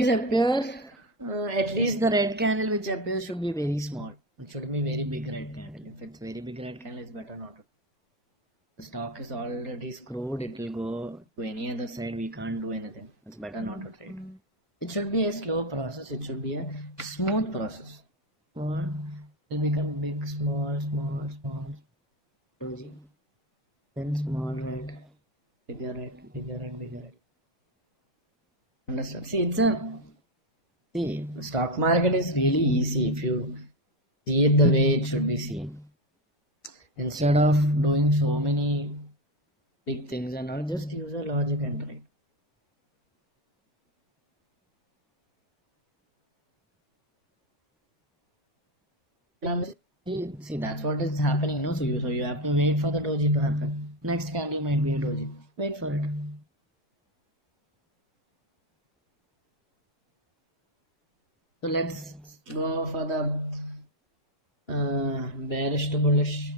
Please appear, at least the red candle which appears should be very small. It should be very big red candle. If it's very big red candle, it's better not to. The stock is already screwed, it will go to any other side, we can't do anything. It's better not to trade. It should be a slow process, it should be a smooth process. Small will become big, small, small, small, doji. Then small red, bigger red, bigger red, bigger red. Understand? See, the stock market is really easy if you see it the way it should be seen. Instead of doing so many big things and all, just use a logic and trade. See, that's what is happening. No, so you have to wait for the doji to happen. Next candle might be a doji. Wait for it. So let's go for the bearish to bullish.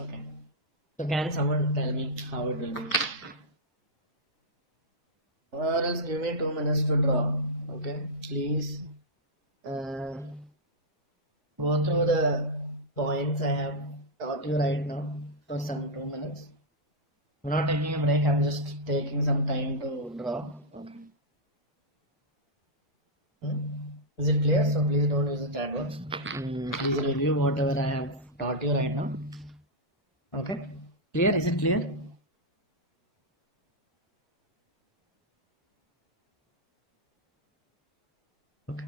Okay. So can someone tell me how it will be? Or else give me 2 minutes to draw. Okay, please go through the points I have taught you right now for some 2 minutes. I'm not taking a break, I'm just taking some time to draw. Okay. Is it clear? So please don't use the chat box. Please review whatever I have taught you right now. Okay. Clear? Is it clear? Okay.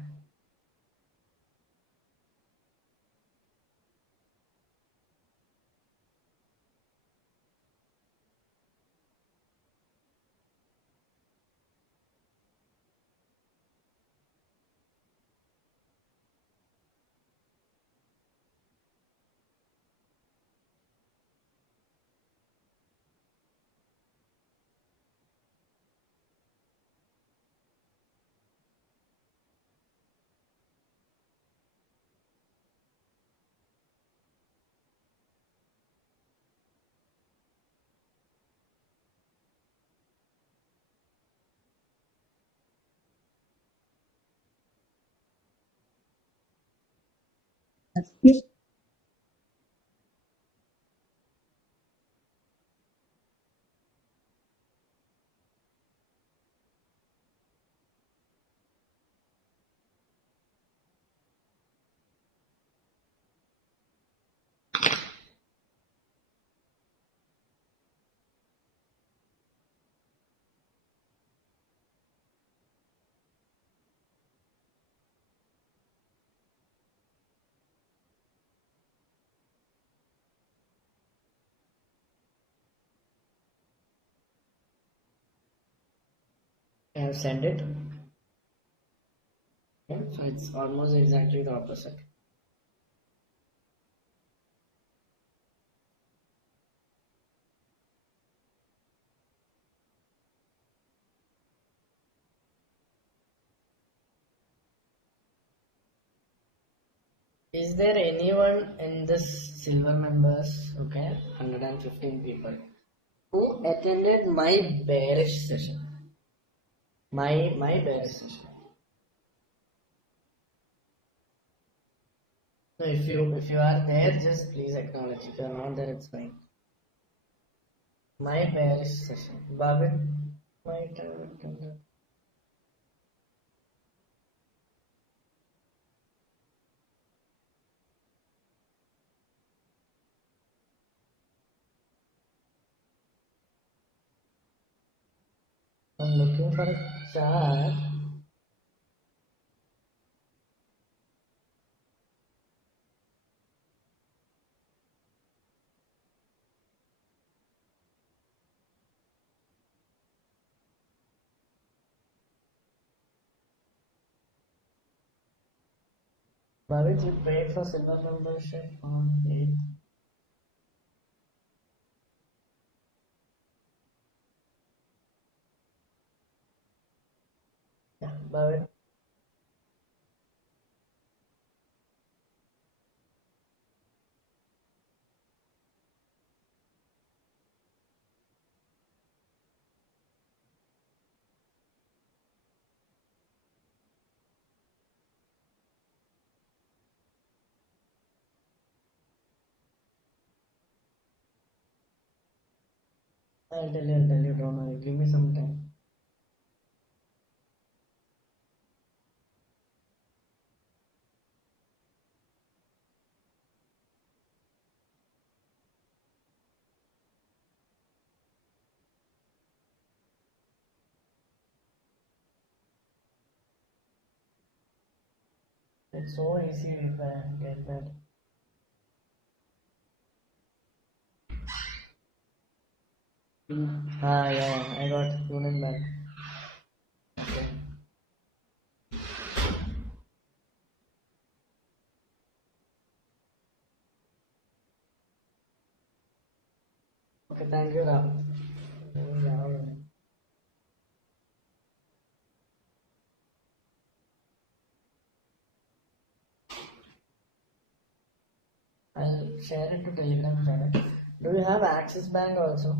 I have sent it. Okay. So it's almost exactly the opposite. Is there anyone in this silver members, okay, 115 people, who attended my bearish session? My bearish session. So if you are there, just please acknowledge. If you are not there, it's fine. My bearish session. Babin, my turn. I'm looking for a chart. Babin, you paid for silver membership on 8th. Yeah, Bhavin. I'll tell you, don't worry. Give me some time. It's so easy if I get that. Yeah, I got Union Bank. Okay. Okay, thank you, Ram. Yeah. I'll share it to Telegram channel. Do you have Axis Bank also?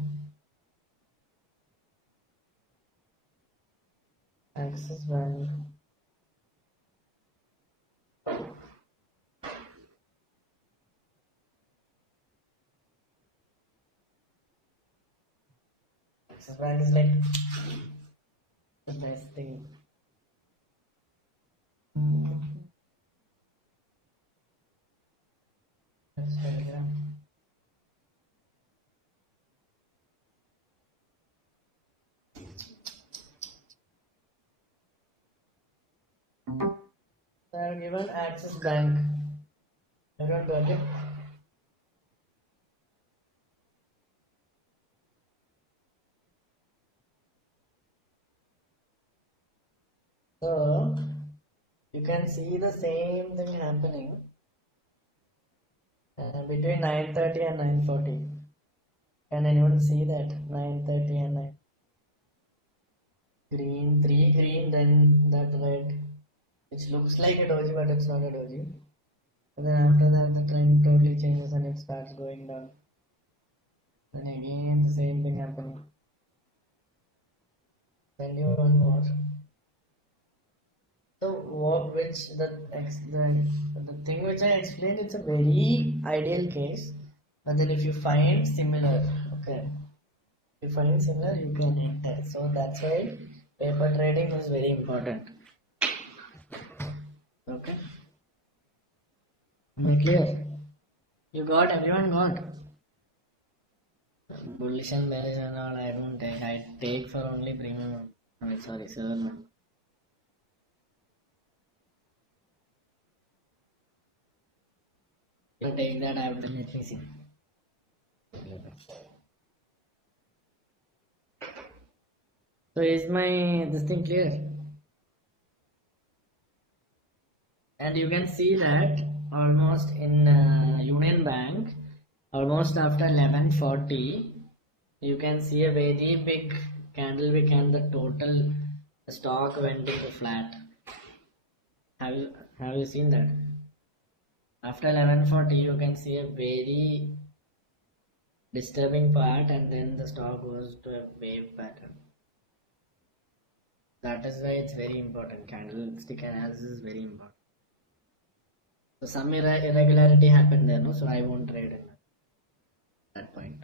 Axis Bank. Axis Bank is like the best thing. That's Telegram. So I have given Axis Bank. Everyone got it? So you can see the same thing happening between 9:30 and 9:40. Can anyone see that? 9:30 and 9. Green, 3 green, then that red, which looks like a doji, but it's not a doji. And then after that, the trend totally changes and it starts going down. Then again, the same thing happening. Then you one more. So, the thing which I explained, it's a very ideal case. But then if you find similar, okay, if you find similar, you can enter. So that's why paper trading is very important. Okay, am I clear? You got, everyone got. Bullish and bearish and all, I don't take. I take for only premium. Oh, sorry, sir. You take that, I have to let me see. So is my this thing clear? And you can see that almost in Union Bank, almost after 11:40, you can see a very big candle wick and the total stock went into flat. Have you seen that? After 11:40, you can see a very disturbing part, and then the stock goes to a wave pattern. That is why it's very important. Candlestick analysis is very important. So some irregularity happened there, no? So I won't trade in that point.